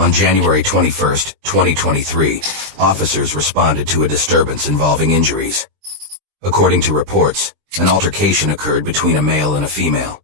On January 21, 2023, officers responded to a disturbance involving injuries. According to reports, an altercation occurred between a male and a female.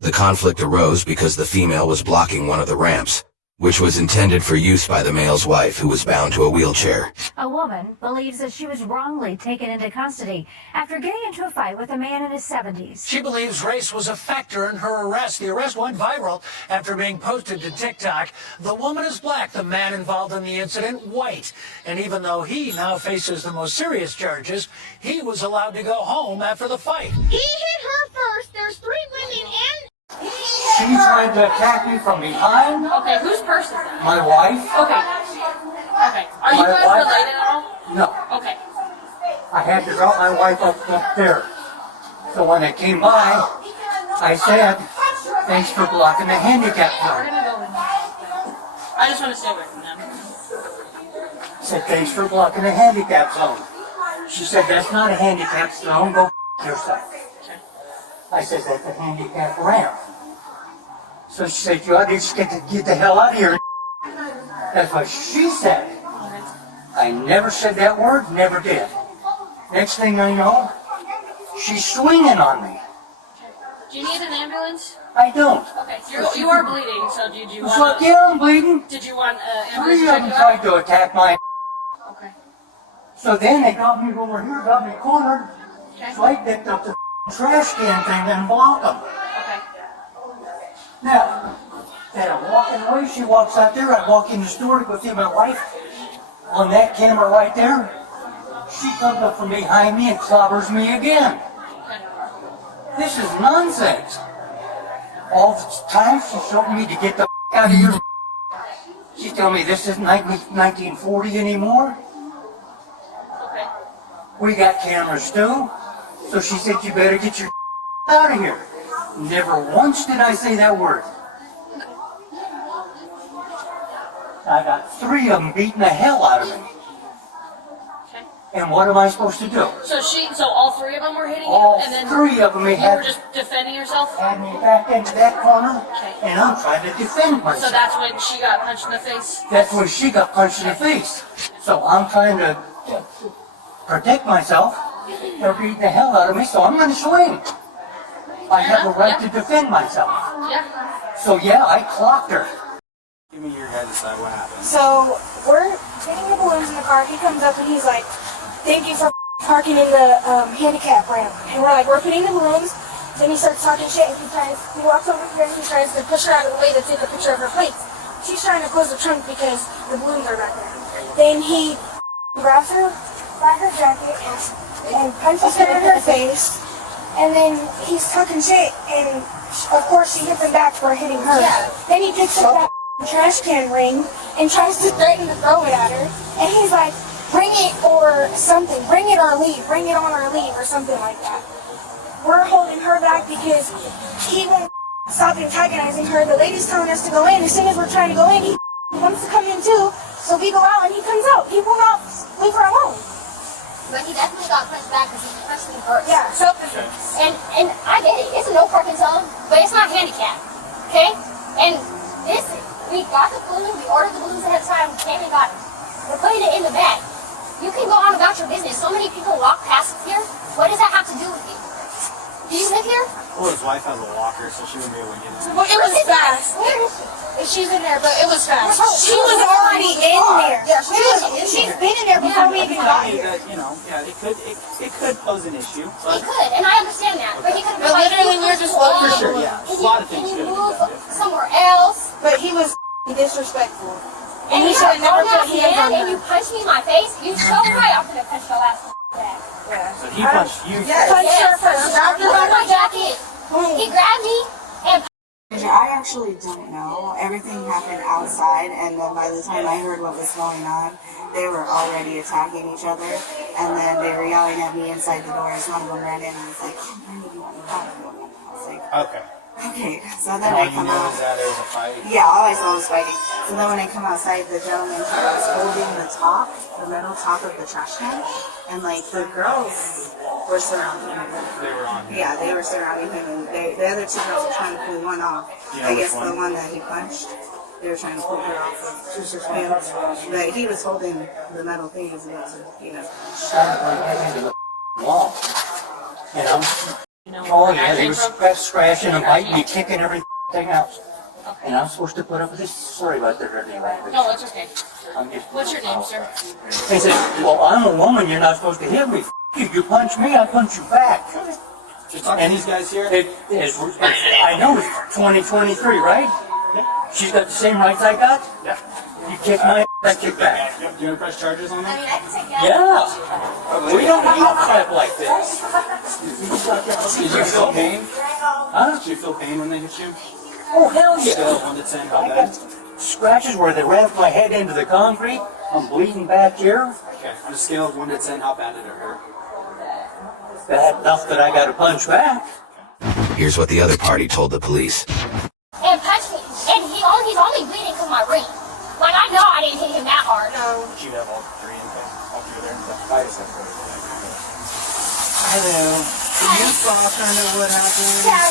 The conflict arose because the female was blocking one of the ramps, which was intended for use by the male's wife, who was bound to a wheelchair. A woman believes that she was wrongly taken into custody after getting into a fight with a man in his 70s. She believes race was a factor in her arrest. The arrest went viral after being posted to TikTok. The woman is black, the man involved in the incident white. And even though he now faces the most serious charges, he was allowed to go home after the fight. He hit her first. There's 3 women and She tried to attack me from behind. Okay, whose purse is that? My wife. Okay. Okay. Are you guys related at all? No. Okay. I had to drop my wife up there. So when I came by, I said, thanks for blocking the handicap We're zone. gonna go in. I just want to stay away from them. I said, thanks for blocking the handicap zone. She said, that's not a handicap zone, go yourself. I said, that's a handicap ramp. So she said, you ought to just get the hell out of here. That's what she said. I never said that word, never did. Next thing I know, she's swinging on me. Do you need an ambulance? I don't. Okay, you are bleeding, so did you So want yeah, I'm bleeding. Did you want ambulance 3 to of check them you tried out? to attack my. Okay. So then they got me over here, got me cornered. Okay. So I picked up the trash can thing and blocked them. Okay. Now, then I'm walking away, she walks out there, I walk in the store to go see my wife. On that camera right there, she comes up from behind me and clobbers me again. Okay. This is nonsense. All the time she showed me to get the out of here. She's telling me this isn't 1940 anymore. Okay. We got cameras too. So she said, you better get your out of here. Never once did I say that word. I got 3 of them beating the hell out of me. Okay. And what am I supposed to do? So all 3 of them were hitting All you, and then 3 of them you were had just defending yourself. me back into that corner, Okay. and I'm trying to defend So myself. that's when she got punched in the face. That's when she got punched in the face. So I'm trying to protect myself. They're beating the hell out of me, so I'm going to swing. I have a right to defend myself. Yeah. So yeah, I clocked her. Give me your guys' side, what happened? so we're getting the balloons in the car. He comes up and he's like, thank you for parking in the handicap ramp. And we're like, we're putting the balloons. Then he starts talking shit and he walks over here and he tries to push her out of the way to take a picture of her plates. She's trying to close the trunk because the balloons are back there. Then he grabs her by her jacket and punches her in her face. And then he's talking shit, and of course she hits him back for hitting her. Yeah. Then he picks up that trash can ring and tries to threaten to throw it at her. And he's like, bring it or something. Bring it or leave. Bring it on or leave or something like that. We're holding her back because he won't stop antagonizing her. The lady's telling us to go in. As soon as we're trying to go in, he wants to come in too. So we go out and he comes out. He will not leave her alone. But he definitely got punched back because he punched me first. Yeah, self-defense. And I get it. It's a no parking zone, but it's not handicapped. Okay? And this, we got the balloon. We ordered the balloons ahead of time. We came and got it. We're putting it in the bag. You can go on about your business. So many people walk past here. What does that have to do with you? Do you live here? Well, his wife has a walker, so she wouldn't be able to get in. Well, it was fast. Where is she? She's in there, but it was fast. She She was already in there. Yeah, She's been in there before we even got here. That, you know, yeah, it could pose an issue. He But could, and I understand that. But he could have But like, literally, we're just looking for sure, yeah. A lot of things Can could you have move been done. somewhere else? But he was disrespectful. And he you should have never put hands hands on and you her. punched me in my face. You so right. I'm gonna punch your ass back. so he punched you. Punched her first. Grabbed her by my her jacket. He grabbed me and I actually don't know. Everything happened outside, and then by the time I heard what was going on, they were already attacking each other, and then they were yelling at me inside the doors. One of them ran in and was like, "Oh, why did you want to talk to me?" I was like, Okay. okay. So then And all I you come knew out. is that there was a fight. Yeah, all I saw was fighting. So then when I come outside, the gentleman was holding the top, the metal top of the trash can, and like the girls were surrounding him. They were on. Yeah, they were surrounding him, and the other 2 girls were trying to pull one off. Yeah, I which guess one? the one that he punched. they were trying to pull her off of him. But he was holding the metal thing as well, you know. Started my head into the wall. You know? Oh yeah, he was scratching and biting me, kicking everything else. And I'm supposed to put up with this. Sorry about the dirty language. No, it's okay. I'm just, What's your name, sir? He said, well, I'm a woman, you're not supposed to hit me. You punch me, I punch you back. You're talking to these guys here? I know it's 2023, right? She's got the same rights I got? Yeah. You kick my ass, I kick back. Do you want to press charges on that? I can take that. Yeah. We don't need a fight like this. Did you feel pain? Huh? Did you feel pain when they hit you? Oh, hell yeah. Scale of 1 to 10, how I bad? got scratches where they rammed my head into the concrete. I'm bleeding back here. Okay, on a scale of 1 to 10, how bad did it hurt? Bad enough that I got to punch back. Here's what the other party told the police. And punched me. And he's only bleeding because my ring. Like, I know I didn't hit him that hard. Did you have all three in there? All three there? I just have to. Hello. So you saw kind of what happened? Yeah,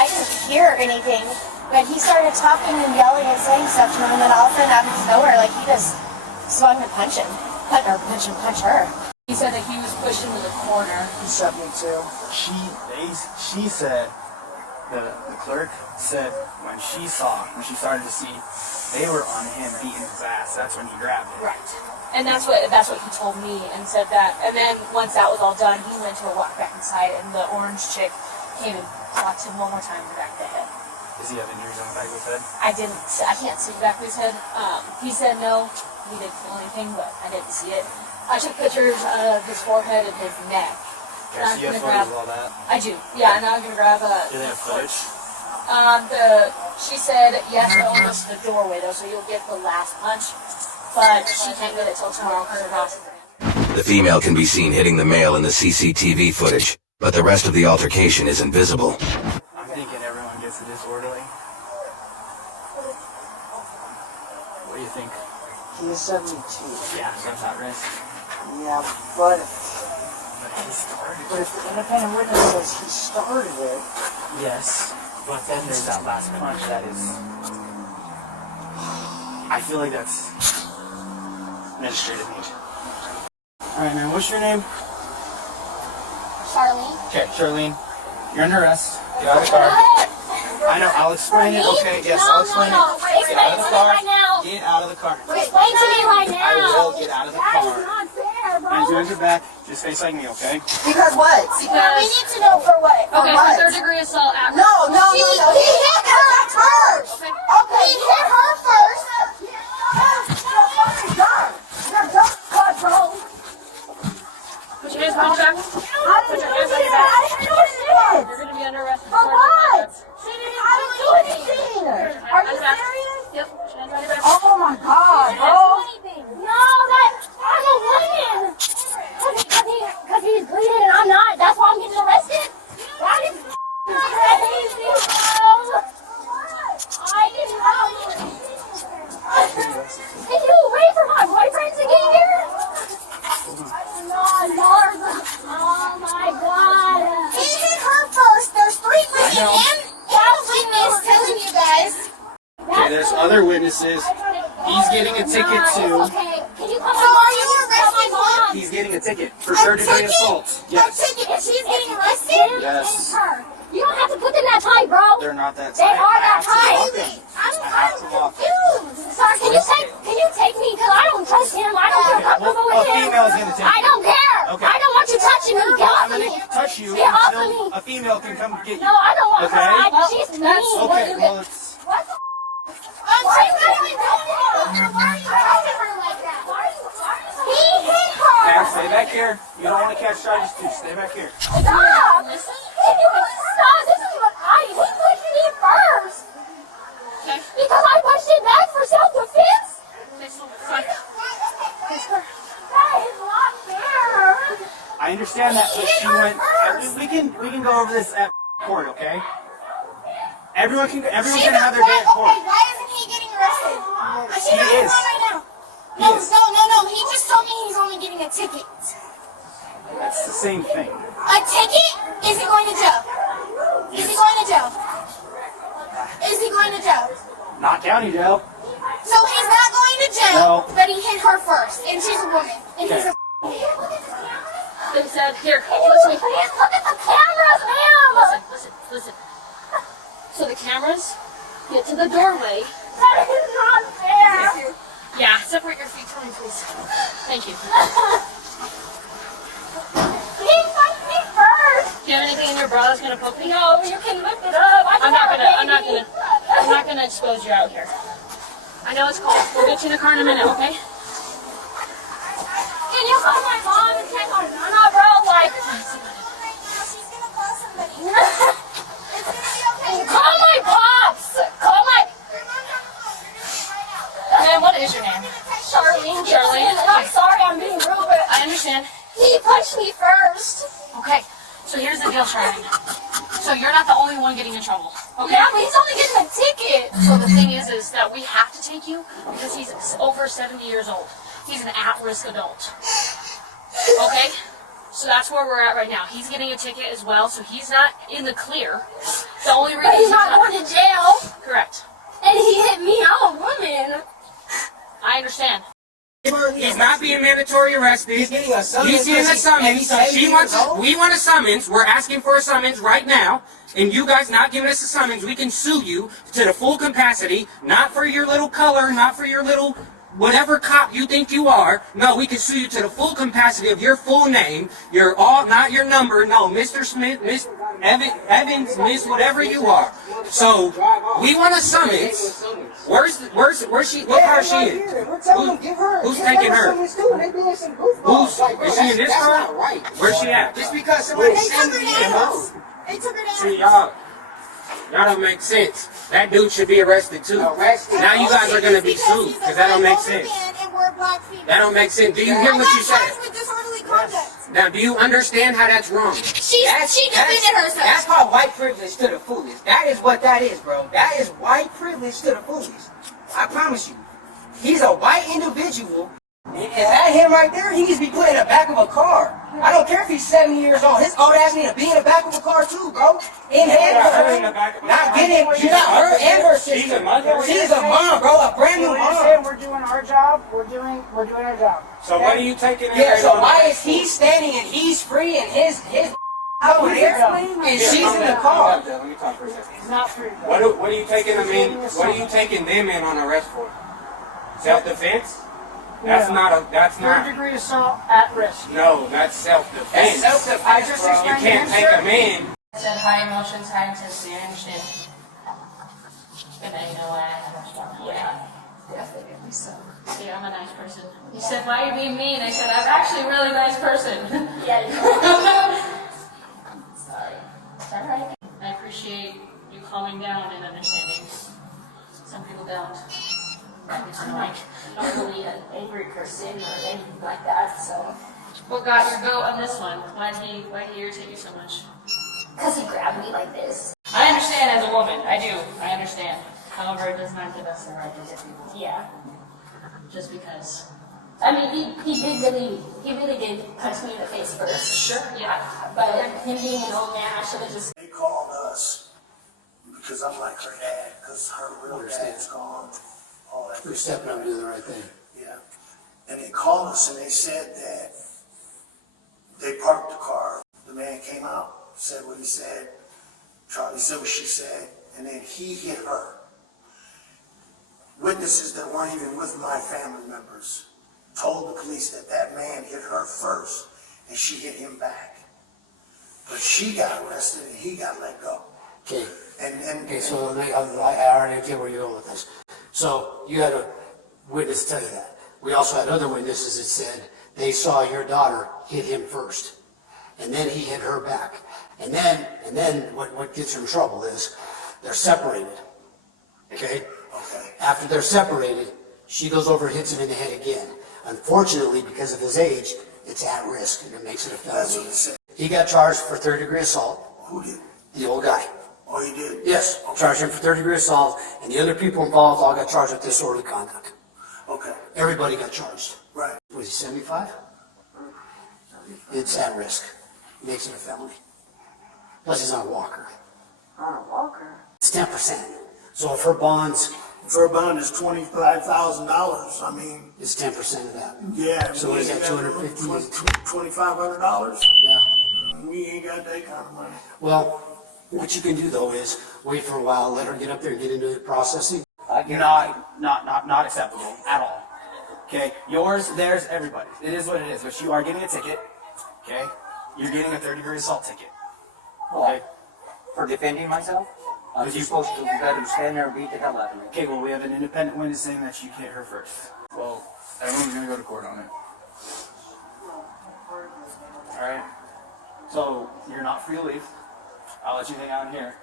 I didn't hear anything, but he started talking and yelling and saying stuff to him, and then all of a sudden, out of nowhere, like, he just swung to punch him. Punch her. He said that he was pushed into the corner. He shot me too. She said, the clerk said when she started to see, they were on him beating his ass. That's when he grabbed it. Right. And that's what he told me and said that. And then once that was all done, he went to walk back inside, and the orange chick came and clocked him one more time in the back of the head. Does he have injuries on the back of his head? I can't see the back of his head. He said no, he didn't feel anything, but I didn't see it. I took pictures of his forehead and his neck. Okay, so you have photos of all that? I do. Yeah, and I'm gonna grab a. Do they have footage? She said yes, but almost the doorway though, so you'll get the last punch. But she can't get it till tomorrow because her house is in. The female can be seen hitting the male in the CCTV footage, but the rest of the altercation isn't visible. I'm thinking everyone gets disorderly. What do you think? He is 72. Yeah, that's at risk. Yeah, but But he started if the independent witness says he started it, Yes, but then there's that last punch that is... I feel like that's administrative nature. Alright, man, what's your name? Charlene. Okay, Charlene, you're under arrest. Get out of the car. I know, I'll explain it. Okay, yes, I'll explain it. Get out of the car. Get out of the car. Explain to me right now. I will get out of the car. Not fair, bro. Hands behind your back. Just face like me, okay? because what? We need to know for what. Okay, what? for third degree assault at No. He hit her first. Okay, he hit her first. You're dumb, bro. Put your hands behind your back. Put your hands on your back. You're gonna be under arrest. For what? She didn't I didn't do anything. Are you serious? Yep. Put your hands on your back. Oh my God, bro. No, I'm a woman. Because he's bleeding and I'm not. That's why I'm getting arrested. That is crazy, bro. I didn't know. Can you wait for my boyfriend to get here? Oh my God. He hit her first. There's 3 women and that witness telling you guys. Okay, there's other witnesses. He's getting a ticket too. Okay, can you come So are you arresting him? He's getting a ticket for third degree assault. Yes. A ticket and she's getting arrested? Yes. You don't have to put them that tight, bro. They're not that They tight. are that I have to walk tight. them. I'm have to walk them. confused. Sorry, can you take me? Because I don't trust him. I don't feel comfortable Well, with a him. female's gonna take I you. don't care. Okay. I don't want you touching me. Get off I'm of me. gonna touch you Get off of until me. a female can come get you. No, I don't want Okay. her. She's mean. Okay, well, it's... What the I'm saying what are we doing? Why are you touching her like that? He hit her. Ma'am, stay back here. You don't want to catch charges too. Stay back here. Stop! Can you stop? This is what he pushed me first. Because I pushed him back for self-defense? That is not fair. I understand that, but she went... We can go over this at court, okay? Everyone can have their day at court. Okay, why isn't he getting arrested? I see He that is. right now. He No, is. no. He just told me he's only getting a ticket. That's the same thing. A ticket? Is he going to jail? Is he going to jail? Is he going to jail? Not county jail. So he's not going to jail, No. but he hit her first, and she's a woman, and he's a. They said, here, Can you listen. please look at the cameras, ma'am? Listen. So the cameras get to the doorway. That is not fair. Yeah, separate your feet from me, please. Thank you. He touched me first. Do you have anything in your bra that's gonna poke me? No, you can lift it up. I'm not gonna expose you out here. I know it's cold. We'll get you in the car in a minute, okay? Can you call my mom and check on Nana, bro? Like, she's gonna call somebody. It's gonna be okay. Call my pops. Call my. Ma'am, what is your name? Charlene. Charlene? I'm sorry, I'm being rude, but I understand. he punched me first. Okay, so here's the deal, Charlene. So you're not the only one getting in trouble, okay? Yeah, but he's only getting a ticket. So the thing is that we have to take you because he's over 70 years old. He's an at-risk adult. Okay? So that's where we're at right now. He's getting a ticket as well, so he's not in the clear. The only reason But he's not going to jail. Correct. And he hit me. I'm a woman. I understand. He's not being mandatory arrested. He's getting a summons. He's getting a summons. We want a summons. We're asking for a summons right now. And you guys not giving us a summons, we can sue you to the full capacity, not for your little color, not for your little whatever cop you think you are. No, we can sue you to the full capacity of your full name. Your all, not your number. No, Mr. Smith, Miss Evans, Miss whatever you are. So we want a summons. Where's she? What car is she in? Who's taking her? Is she in this car? Where's she at? Just because somebody They took sent her me down. They took her down. See, y'all don't make sense. That dude should be arrested too. Now you guys are gonna be sued because that don't make sense. That don't make sense. Do you hear what you said? With disorderly conduct. Now, do you understand how that's wrong? She defended herself. That's called white privilege to the foolish. That is what that is, bro. That is white privilege to the foolish. I promise you. He's a white individual. And that him right there, he needs to be put in the back of a car. I don't care if he's 70 years old. His old ass need to be in the back of a car too, bro. In handcuffs. Not getting, you got her and her sister. She's a mom, bro, a brand new mom. We're doing our job. We're doing our job. So what are you taking? Yeah, so why is he standing and he's free and his over here and she's in the car? Let me talk for a second. It's not free. What are you taking them in? What are you taking them in on arrest for? Self-defense? That's not. Third-degree assault at risk. No, that's self-defense. That's self-defense. I just bro. You explained can't to take him, them in. I said high emotions, high intensity. I understand. And now you know why I have a strong. Yeah, definitely so. See, I'm a nice person. You said, why are you being mean? I said, I'm actually a really nice person. Yeah. Sorry. It's all right. I appreciate you calming down and understanding. Some people don't. I'm like not really an angry person or anything like that, so. What got your goat on this one? Why did he irritate you so much? Because he grabbed me like this. I understand as a woman. I do. I understand. However, it does not give us the right to hit people. Yeah. Just because. I mean, he really did punch me in the face first. Sure. Yeah. But him being an old man, I should have just. They called us because I'm like her dad, because her real dad is gone. All that. We're stepping up and doing the right thing. Yeah. And they called us and they said that they parked the car. The man came out, said what he said. Charlie said what she said, and then he hit her. Witnesses that weren't even with my family members told the police that that man hit her first, and she hit him back. But she got arrested and he got let go. Okay. And So I already get where you're going with this. So you had a witness tell you that. We also had other witnesses that said they saw your daughter hit him first, and then he hit her back. And then what gets her in trouble is they're separated. Okay? After they're separated, she goes over and hits him in the head again. Unfortunately, because of his age, it's at risk, and it makes it a That's what felony. it said. He got charged for third-degree assault. Who did? The old guy. Oh, he did? Yes, charged him for third-degree assault, and the other people involved all got charged with disorderly conduct. Okay. Everybody got charged. Right. Was he 75? It's at risk. Makes it a felony. Plus he's on a walker. On a walker? It's 10%. So if her bond's for a bond is $25,000. I mean, It's 10% of that. yeah. So what is that, 250? $2,500? Yeah. We ain't got that kind of money. Well, what you can do though is wait for a while, let her get up there and get into the processing. Not acceptable at all. Okay, yours, theirs, everybody's. It is what it is, but you are getting a ticket. Okay, you're getting a third-degree assault ticket. Okay. For defending myself? I was supposed to let him stand there and beat the hell out of me. Okay, well, we have an independent witness saying that you hit her first. Well, everyone's gonna go to court on it. All right. So you're not free to leave. I'll let you hang out in here.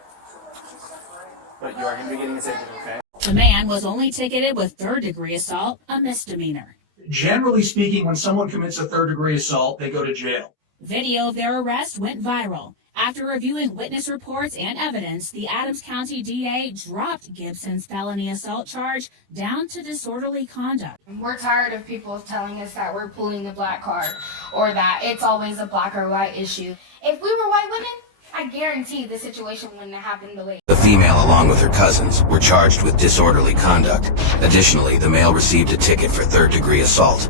But you are going to be getting a ticket, okay? The man was only ticketed with third-degree assault, a misdemeanor. Generally speaking, when someone commits a third-degree assault, they go to jail. Video of their arrest went viral. After reviewing witness reports and evidence, the Adams County DA dropped Gibson's felony assault charge down to disorderly conduct. We're tired of people telling us that we're pulling the black card or that it's always a black or white issue. If we were white women, I guarantee the situation wouldn't have happened the way. The female, along with her cousins, were charged with disorderly conduct. Additionally, the male received a ticket for third-degree assault.